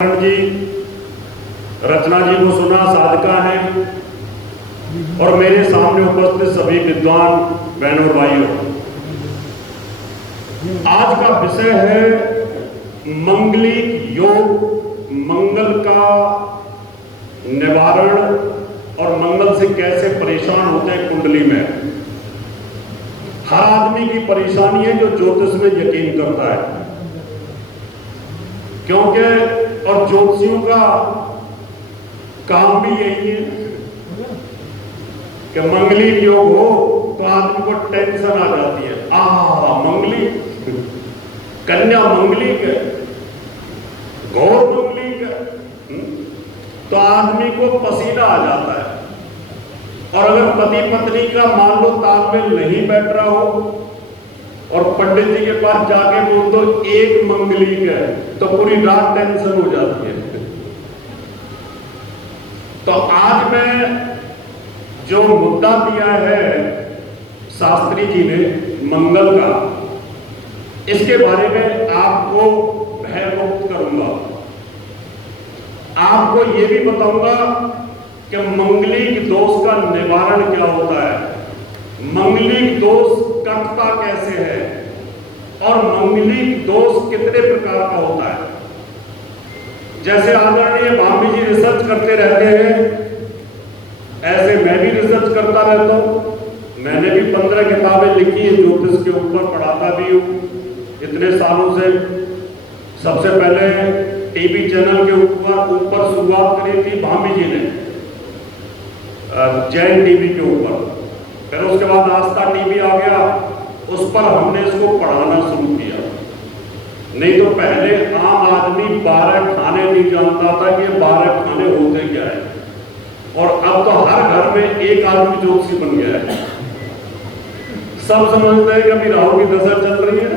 जी, रचना जी को सुना, साधका हैं और मेरे सामने उपस्थित सभी विद्वान बहनों और भाइयों। आज का विषय है मंगलिक योग, मंगल का निवारण और मंगल से कैसे परेशान होते हैं कुंडली में। हर आदमी की परेशानी है जो ज्योतिष में यकीन करता है, क्योंकि और ज्योतिषियों का काम भी यही है कि मंगलिक योग हो तो आदमी को टेंशन आ जाती है। मंगलिक, कन्या मंगलिक है, घोर मंगलिक है, तो आदमी को पसीना आ जाता है। और अगर पति पत्नी का मान लो तालमेल नहीं बैठ रहा हो और पंडित जी के पास जाके बोल तो एक मंगलिक है, तो पूरी रात टेंशन हो जाती है। तो आज मैं जो मुद्दा दिया है शास्त्री जी ने मंगल का, इसके बारे में आपको भयमुक्त करूंगा। आपको यह भी बताऊंगा कि मंगलिक दोष का निवारण क्या होता है, मंगलिक दोष कटता कैसे है और मंगलिक दोष कितने प्रकार का होता है। जैसे आदरणीय भाभी जी रिसर्च करते रहते हैं, ऐसे मैं भी रिसर्च करता रहता हूं। मैंने भी 15 किताबें लिखी है ज्योतिष के ऊपर, पढ़ाता भी हूं इतने सालों से। सबसे पहले टीवी चैनल के ऊपर शुरुआत करी थी भाभी जी ने, जैन टीवी के ऊपर। फिर उसके बाद आस्था टीवी आ गया, उस पर हमने इसको पढ़ाना शुरू किया। नहीं तो पहले आम आदमी 12 खाने नहीं जानता था कि 12 खाने होते क्या है, और अब तो हर घर में एक आदमी ज्योतिषी बन गया है। सब समझते हैं कि अभी राहु की दशा चल रही है,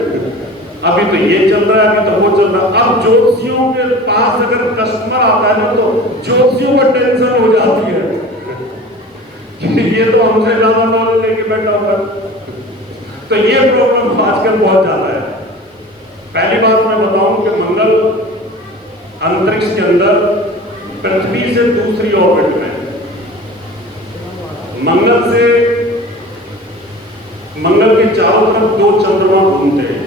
अभी तो ये चल रहा है, अभी तो वो चल रहा है। अब ज्योतिषियों के पास अगर कस्टमर आता है ना, तो ज्योतिषियों को टेंशन हो जाती है ये तो हमसे ज्यादा नॉलेज लेके बैठा हुआ है। तो ये प्रॉब्लम आजकल बहुत ज्यादा है। पहली बात मैं बताऊं कि मंगल अंतरिक्ष के अंदर पृथ्वी से दूसरी ऑर्बिट में, मंगल के चारों तरफ 2 चंद्रमा घूमते हैं।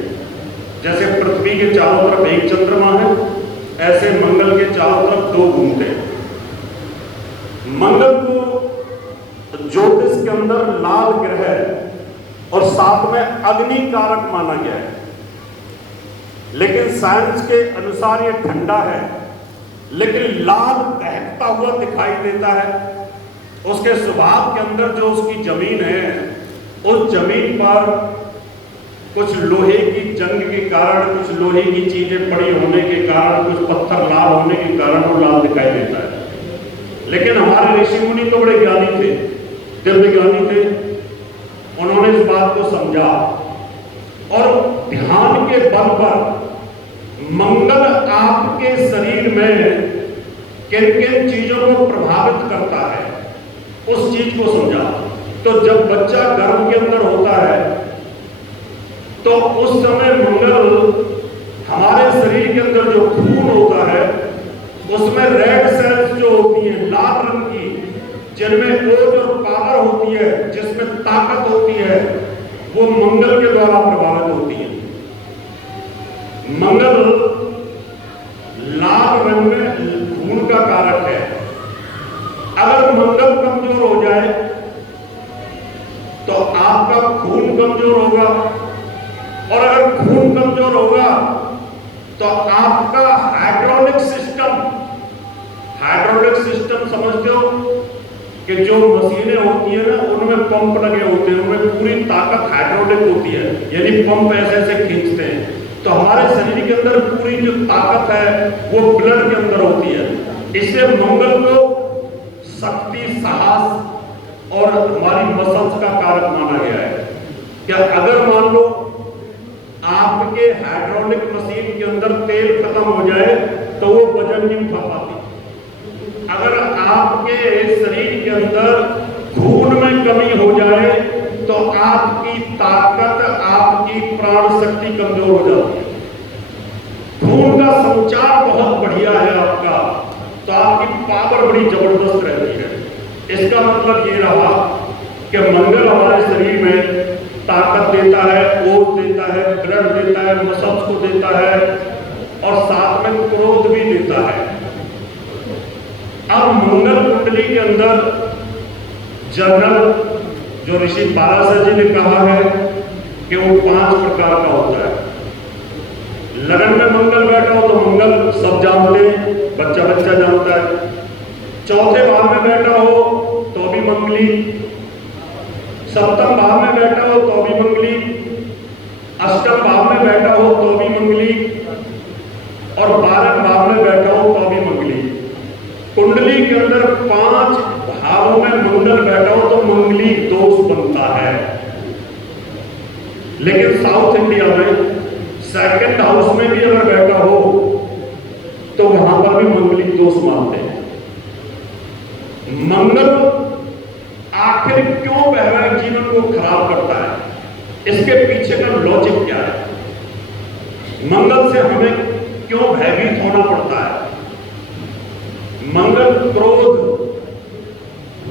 जैसे पृथ्वी के चारों तरफ एक चंद्रमा है, ऐसे मंगल के चारों तरफ 2 घूमते हैं। मंगल को ज्योतिष के अंदर लाल ग्रह और साथ में अग्नि कारक माना गया है, लेकिन साइंस के अनुसार यह ठंडा है, लेकिन लाल दहकता हुआ दिखाई देता है। उसके स्वभाव के अंदर जो उसकी जमीन है, उस जमीन पर कुछ लोहे की जंग के कारण, कुछ लोहे की चीजें पड़ी होने के कारण, कुछ पत्थर लाल होने के कारण वो लाल दिखाई देता है। लेकिन हमारे ऋषि मुनि तो बड़े ज्ञानी थे, दिव्य ज्ञानी थे, उन्होंने इस बात को समझा और ध्यान के बल पर मंगल आपके शरीर में किन किन चीजों को प्रभावित करता है उस चीज को समझा। तो जब बच्चा गर्भ के अंदर होता है तो उस समय मंगल हमारे शरीर के अंदर जो खून होता है उसमें रेड सेल्स जो होती है लाल रंग की, जिनमें ओज और पावर होती है, जिसमें ताकत होती है, वो मंगल के द्वारा प्रभावित होती है। मंगल लाल रंग में खून का कारक है। अगर मंगल कमजोर हो जाए तो आपका खून कमजोर होगा, और अगर खून कमजोर होगा तो आपका हाइड्रोलिक सिस्टम समझते हो कि जो मशीनें होती है ना, उनमें पंप लगे होते हैं, उनमें पूरी ताकत हाइड्रोलिक होती है, यानी पंप ऐसे ऐसे खींचते हैं। तो हमारे शरीर के अंदर पूरी जो ताकत है वो ब्लड के अंदर होती है। इसलिए मंगल को शक्ति, साहस और हमारी मसल्स का कारक माना गया है। क्या अगर मान लो आपके हाइड्रोलिक मशीन के अंदर तेल खत्म हो जाए तो वो वजन नहीं उठा पाती। अगर आपके शरीर के अंदर खून में कमी हो जाए तो आपकी ताकत, आपकी प्राण शक्ति कमजोर हो जाती है। खून का संचार बहुत बढ़िया है आपका, तो आपकी पावर बड़ी जबरदस्त रहती है। इसका मतलब ये रहा कि मंगल हमारे शरीर में ताकत देता है, ओज देता है, दृढ़ देता है, मसल्स को देता है और साथ में क्रोध भी देता है। अब मंगल कुंडली के अंदर जनरल जो ऋषि पाराशर जी ने कहा है कि वो 5 प्रकार का होता है। लगन में मंगल बैठा हो तो मंगल सब जानते हैं, बच्चा बच्चा जानता है। चौथे भाव में बैठा हो तो भी मंगली, सप्तम भाव में बैठा हो तो भी मंगली, अष्टम भाव में बैठा हो तो भी मंगली और 12वें भाव में बैठा हो तो भी मंगली। कुंडली के अंदर 5 भावों में मंगल बैठा हो तो मंगली दोष बनता है। लेकिन साउथ इंडिया में 2nd हाउस में भी अगर बैठा हो तो वहां पर भी मंगली दोष मानते हैं। मंगल आखिर क्यों वैवाहिक जीवन को खराब करता है, इसके पीछे का लॉजिक क्या है? मंगल से हमें क्यों भयभीत होना पड़ता है? मंगल क्रोध,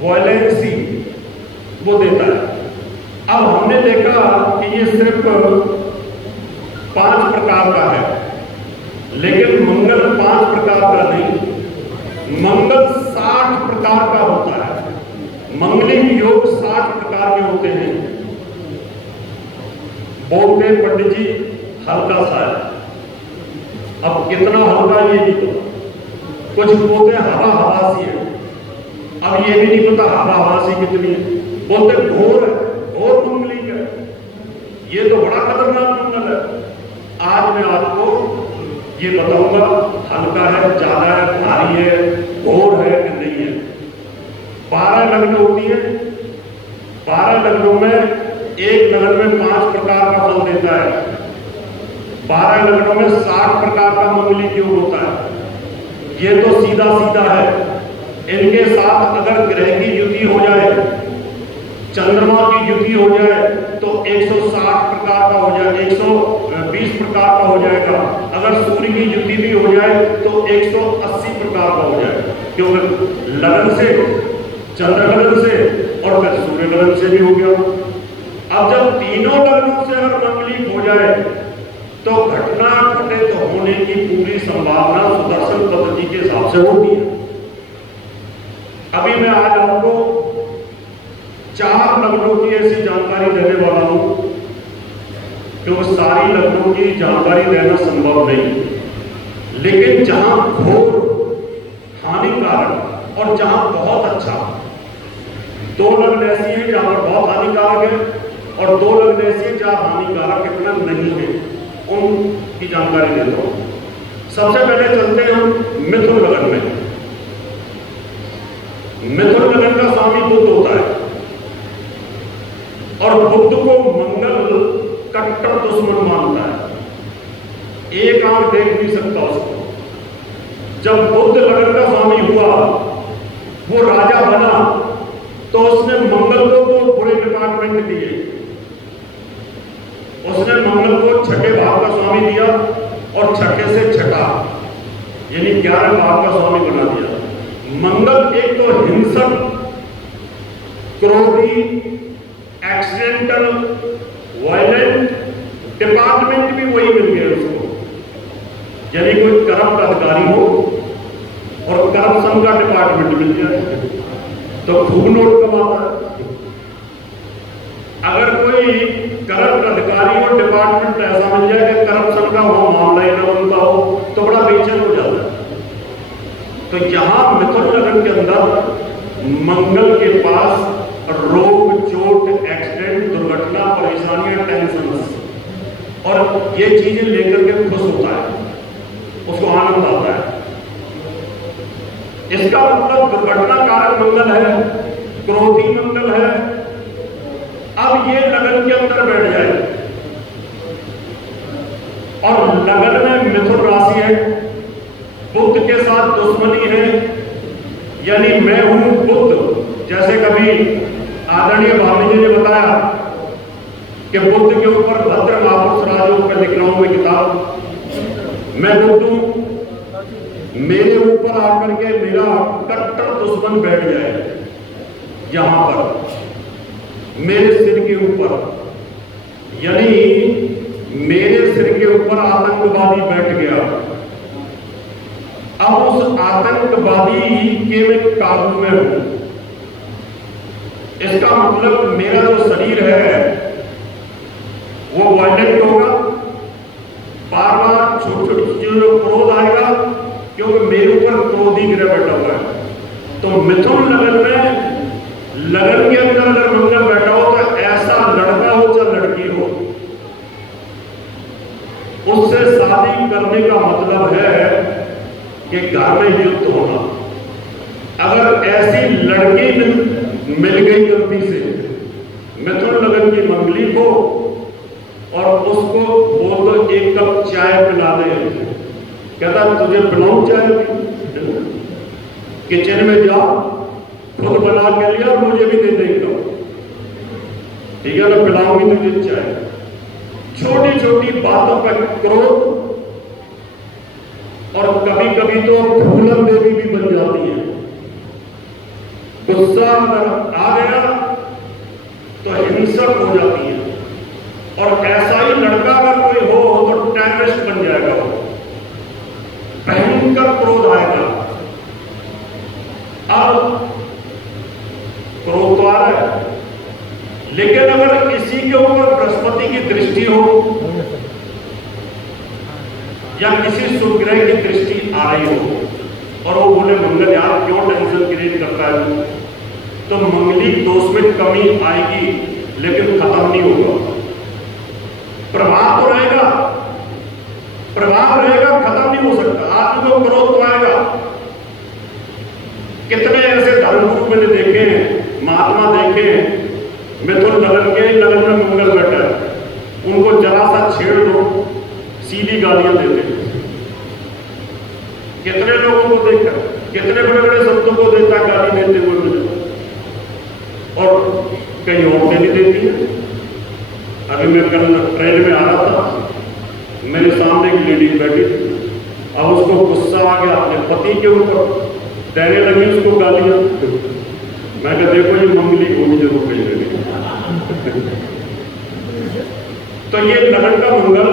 वायलेंसी वो देता है। अब हमने देखा कि ये सिर्फ 5 प्रकार का है, लेकिन मंगल 5 प्रकार का नहीं, मंगल 60 प्रकार का होता है। मंगलिक योग 60 प्रकार के होते हैं। बोलते पंडित जी हल्का सा है, अब कितना हल्का ये नहीं पता। कुछ बोलते हवा हवा सी है, अब ये भी नहीं पता हवा हवा सी कितनी है। बोलते घोर है, घोर मंगलिक है, ये तो बड़ा खतरनाक मंगल है। आज मैं आपको ये बताऊंगा हल्का है, ज्यादा है, भारी है, घोर है कि नहीं है। 12 लग्न होती है, 12 लग्नों में एक लग्न में 5 प्रकार का फल देता है। 12 लग्नों में 60 प्रकार का मंगलिक योग होता है। ये तो सीधा सीधा है। इनके साथ अगर ग्रह की युति हो जाए, चंद्रमा की युति हो जाए तो 160 प्रकार का हो जाए, 120 प्रकार का हो जाएगा। अगर सूर्य की युति भी हो जाए तो 180 प्रकार का हो जाएगा, क्योंकि लगन से, चंद्र लगन से और फिर सूर्य लगन से भी हो गया। अब जब तीनों लगनों से अगर मंगलिक हो जाए तो घटना घटे तो होने की पूरी संभावना सुदर्शन पद्धति के हिसाब से होती है। अभी मैं आज आपको 4 लग्नों की ऐसी जानकारी देने वाला हूं, क्योंकि सारी लग्नों की जानकारी देना संभव नहीं, लेकिन जहां घोर हानिकारक और जहां बहुत अच्छा, 2 लग्न ऐसी हैं जहां पर बहुत हानिकारक है और 2 लग्न ऐसी हैं जहां हानिकारक इतना नहीं है, उनकी जानकारी देता हूं। सबसे पहले चलते हैं हम मिथुन लग्न में। मिथुन लग्न का स्वामी बुध होता है और बुध को मंगल कट्टर दुश्मन मानता है, एक आंख देख नहीं सकता उसको। जब बुध लग्न का स्वामी हुआ, वो राजा बना, तो उसने मंगल को तो बुरे डिपार्टमेंट दिए, उसने मंगल को 6ठे भाव का स्वामी दिया और 6ठे से 6ठा यानी 11 भाव का स्वामी बना दिया। मंगल एक तो हिंसक, क्रोधी, एक्सीडेंटल, वायलेंट डिपार्टमेंट भी वही मिल गया उसको, यानी कोई करप्ट अधिकारी हो और करप्शन का डिपार्टमेंट मिल जाए तो खूब नोट कमाता है। अगर कोई करप्ट अधिकारी और डिपार्टमेंट ऐसा मिल जाए कि करप्शन का वो मामला ही ना बनता हो तो बड़ा बेचैन हो जाता है। तो यहां मिथुन लग्न के अंदर मंगल के पास रोग, चोट, एक्सीडेंट, दुर्घटना, परेशानियां, टेंशन और ये चीजें लेकर के खुश होता है, उसको आनंद आता है। इसका मतलब दुर्घटना कारक मंगल है, क्रोधी मंगल है। अब ये लगन के अंदर बैठ जाए और लगन में मिथुन राशि है, बुध के साथ दुश्मनी है, यानी मैं हूं बुध। जैसे कभी आदरणीय भाभी जी ने बताया कि बुध के ऊपर भद्र महापुरुष राजयोग पर लिख रहा हूं मैं किताब, मैं बुद्धू मेरे ऊपर आकर के मेरा कट्टर दुश्मन बैठ जाए यहां पर मेरे सिर के ऊपर, यानी मेरे सिर के ऊपर आतंकवादी बैठ गया। अब उस आतंकवादी के मैं काबू में हूं। इसका मतलब मेरा जो शरीर है वो वायलेंट होगा, बार बार छोटी छोटी चीजों में क्रोध आएगा, क्योंकि मेरे ऊपर क्रोधी ग्रह बैठा हुआ है। तो मिथुन लगन में, लगन के अंदर अगर मंगल बैठा हो तो ऐसा लड़का हो चाहे लड़की हो, उससे शादी करने का मतलब है कि घर में युद्ध होना। अगर ऐसी लड़की मिल गई गलती से मिथुन लगन की मंगली को और उसको बोल दो एक कप चाय पिला दे, कहता तुझे पिलाऊं चाय, किचन में जा खुद बना के लिया मुझे भी दे देगा, ठीक है ना, पिलाऊंगी तुझे चाय। छोटी छोटी बातों पर क्रोध, और कभी कभी तो फूलन देवी भी बन जाती है। गुस्सा अगर आ गया तो हिंसक हो जाती है, और ऐसा ही लड़का अगर कोई हो तो टेररिस्ट बन जाएगा, भयंकर क्रोध आएगा। अब क्रोध तो आ रहा है, लेकिन अगर किसी के ऊपर बृहस्पति की दृष्टि हो या किसी शुभ ग्रह की दृष्टि आ रही हो और वो बोले मंगल यार क्यों टेंशन क्रिएट करता है, तो मंगली दोष में कमी आएगी लेकिन खत्म नहीं होगा। प्रभाव तो रहेगा, प्रभाव रहेगा, खत्म नहीं हो सकता। आदमी को क्रोध तो आएगा। कितने ऐसे धर्मगुरु मैंने देखे हैं, महात्मा देखे हैं, मिथुन लगन के लगन में मंगल बैठा है, उनको जरा सा छेड़ दो सीधी गालियां देते। कितने लोगों को देखा, कितने बड़े बड़े संतों को देता गाली देते हुए मुझे, और कई औरतें भी देती हैं। अभी मैं कल ट्रेन में आ रहा था, मेरे सामने एक लेडी बैठी थी, अब उसको गुस्सा आ गया अपने पति के ऊपर, देने लगी उसको गालियां। मैं कहा देखो ये मंगली होगी जरूर कहीं लगी। तो ये लगन का मंगल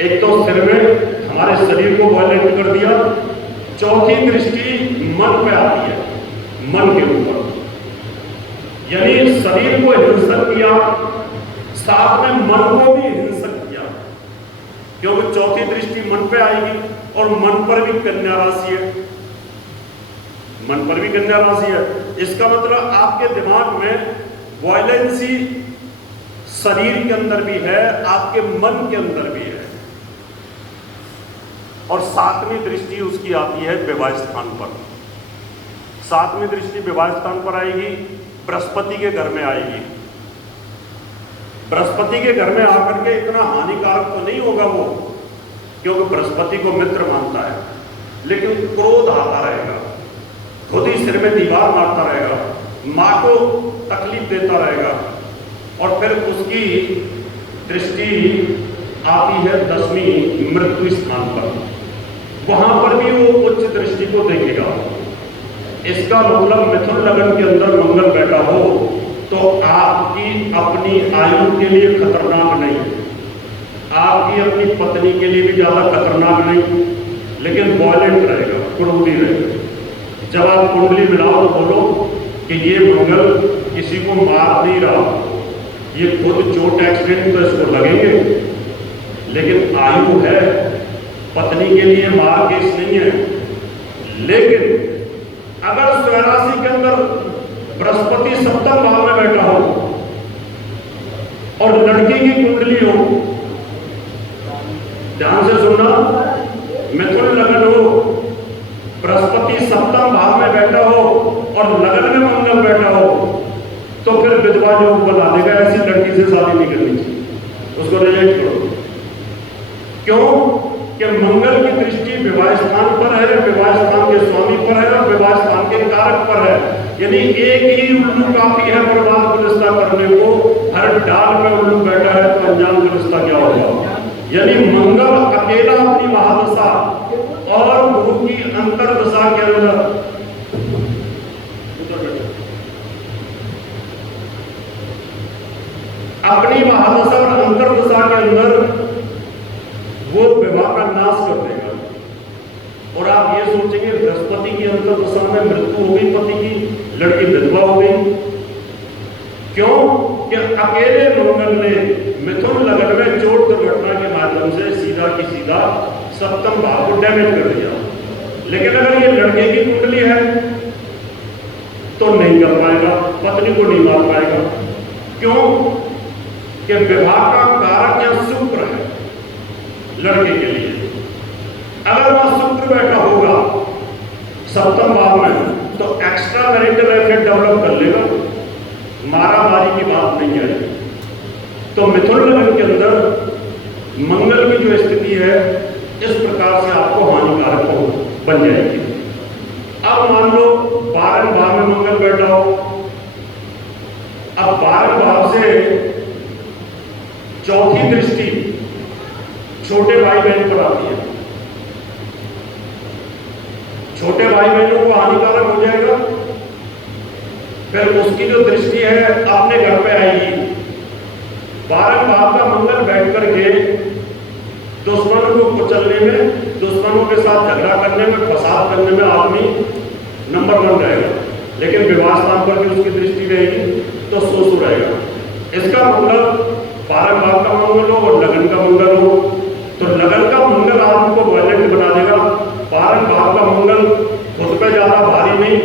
एक तो सिर में हमारे शरीर को वायलेंट कर दिया, चौथी दृष्टि मन पे आती है, मन के ऊपर, यानी शरीर को हिंसक किया, साथ में मन को भी हिंसक किया, क्योंकि चौथी दृष्टि मन पे आएगी और मन पर भी कन्या राशि है, मन पर भी कन्या राशि है। इसका मतलब आपके दिमाग में वायलेंसी शरीर के अंदर भी है, आपके मन के अंदर भी है। और सातवीं दृष्टि उसकी आती है विवाह स्थान पर। सातवीं दृष्टि विवाह स्थान पर आएगी, बृहस्पति के घर में आएगी। बृहस्पति के घर में आकर के इतना हानिकारक तो नहीं होगा वो, क्योंकि बृहस्पति को मित्र मानता है, लेकिन क्रोध आता रहेगा, खुद ही सिर में दीवार मारता रहेगा, मां को तकलीफ देता रहेगा। और फिर उसकी दृष्टि आती है 10वीं मृत्यु स्थान पर, वहां पर भी वो उच्च दृष्टि को देखेगा। इसका मतलब मिथुन लगन के अंदर मंगल बैठा हो तो आपकी अपनी आयु के लिए खतरनाक नहीं, आपकी अपनी पत्नी के लिए भी ज्यादा खतरनाक नहीं, लेकिन वॉयलेंट रहेगा, क्रोधी रहेगा। जब आप कुंडली मिलाओ तो बोलो कि ये मंगल किसी को मार नहीं रहा, ये खुद चोट एक्सीडेंट तो इसको लगेंगे, लेकिन आयु है, पत्नी के लिए मार केस नहीं है। लेकिन अगर स्वराशि के अंदर बृहस्पति सप्तम भाव में बैठा हो और लड़की की कुंडली हो, ध्यान से सुनना, मिथुन लगन हो, बृहस्पति सप्तम भाव में बैठा हो और लगन में मंगल बैठा हो, तो फिर विधवा योग बना देगा। ऐसी लड़की से शादी नहीं करनी चाहिए, उसको रिजेक्ट करो। क्यों? कि मंगल की दृष्टि विवाह स्थान पर है, विवाह स्थान के स्वामी पर है और विवाह स्थान के कारक पर है। यानी एक ही उल्लू काफी है बर्बाद का रिश्ता करने को। हर डाल में उल्लू बैठा है तो अंजाम का रिश्ता क्या होगा? यानी मंगल अकेला अपनी महादशा और गुरु की अंतरदशा के अंदर अपनी महादशा और अंतरदशा के अंदर वो विवाह का नाश कर देगा। और आप ये सोचेंगे बृहस्पति की अंतरदशा में मृत्यु हो गई पति की, लड़की विधवा हो गई, क्यों कि अकेले मंगल ने मिथुन लगन में चोट दुर्घटना के माध्यम से सीधा की सीधा सप्तम भाव को डैमेज कर दिया। लेकिन अगर ये लड़के की कुंडली है तो नहीं कर पाएगा, पत्नी को नहीं मार पाएगा, क्यों कि विवाह का कारक यहां शुक्र है लड़के के लिए। अगर वहां शुक्र बैठा होगा सप्तम भाव में तो एक्स्ट्रा मैरिटल अफेयर डेवलप कर लेगा, मारा मारी की बात नहीं आएगी। तो मिथुन लगन के अंदर मंगल की जो स्थिति है इस प्रकार से आपको हानिकारक बन जाएगी। अब मान लो 12वें भाव में मंगल बैठा हो, अब 12वें भाव से चौथी दृष्टि छोटे भाई बहन पर आती है, छोटे भाई बहनों को हानिकारक हो जाएगा। फिर उसकी जो दृष्टि है अपने घर पे आएगी। 12वें भाव का मंगल बैठ करके दुश्मनों को कुचलने में, दुश्मनों के साथ झगड़ा करने में, फसाद करने में आदमी नंबर 1 रहेगा। लेकिन विवाह स्थान पर भी उसकी दृष्टि रहेगी तो सोच रहेगा। इसका मतलब 12वें भाव का मंगल हो और लगन का मंगल हो, तो लगन का मंगल आदमी को वायलेंट बना देगा। 12वें भाव का मंगल खुद पे ज्यादा भारी नहीं,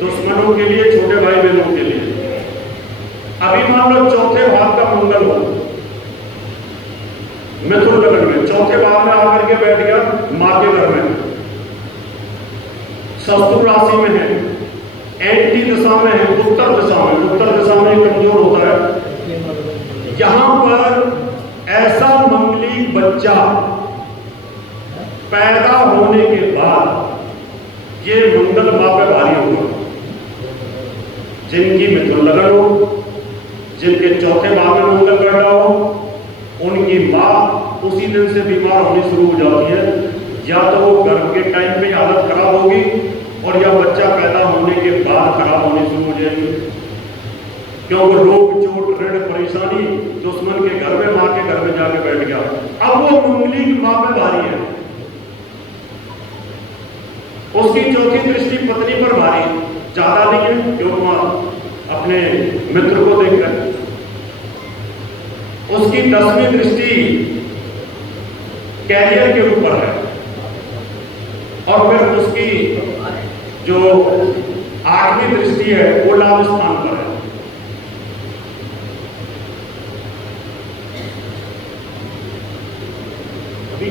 दुश्मनों के लिए, छोटे भाई बहनों के लिए। अभी मान लो चौथे भाव का मंगल हो मिथुन लगन में, चौथे भाव में आकर के बैठ गया मां के घर में, शत्रु राशि में है, एंटी दिशा में है, उत्तर दिशा में, उत्तर दिशा में कमजोर होता है। यहां पर ऐसा मंगली बच्चा पैदा होने के बाद ये मंगल मां पे भारी होगा। जिनकी मिथुन लगन हो, जिनके चौथे भाव में मंगल बैठा हो, उनकी मां उसी दिन से बीमार होनी शुरू हो जाती है। या तो वो गर्भ के टाइम पे हालत खराब होगी और या बच्चा पैदा होने के बाद खराब होनी शुरू हो जाएगी, क्योंकि रोग, चोट, ऋण, परेशानी दुश्मन के घर में, मां के घर में जाके बैठ गया। अब वो मंगली की मां पे भारी है, उसकी चौथी दृष्टि पत्नी पर भारी, ज्यादा नहीं है क्योंकि वहां अपने मित्र को देखकर। उसकी 10वीं दृष्टि कैरियर के ऊपर है और फिर उसकी जो 8वीं दृष्टि है वो लाभ स्थान पर है। अभी